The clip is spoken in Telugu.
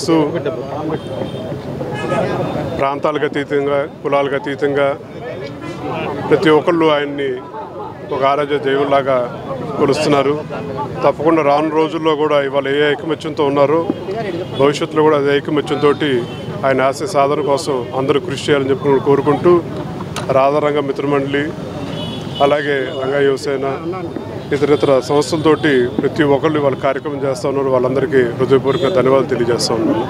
ఆరాధిస్తూ ప్రాంతాలకు అతీతంగా కులాలకు అతీతంగా ప్రతి ఒక్కళ్ళు ఆయన్ని ఒక ఆరాధ్య దేవుల్లాగా కొలుస్తున్నారు. తప్పకుండా రాను రోజుల్లో కూడా ఇవాళ ఏ ఐకమత్యంతో ఉన్నారో భవిష్యత్తులో కూడా అదే ఐకమత్యంతో ఆయన ఆశయ సాధన కోసం అందరూ కృషి చేయాలని చెప్పి కోరుకుంటూ రాధారంగ మిత్రమండలి అలాగే రంగా యువసేన ఇతరితర సంస్థలతోటి ప్రతి ఒక్కళ్ళు వాళ్ళ కార్యక్రమం చేస్తూ ఉన్నారు. వాళ్ళందరికీ హృదయపూర్వక ధన్యవాదాలు తెలియజేస్తూ ఉన్నాను.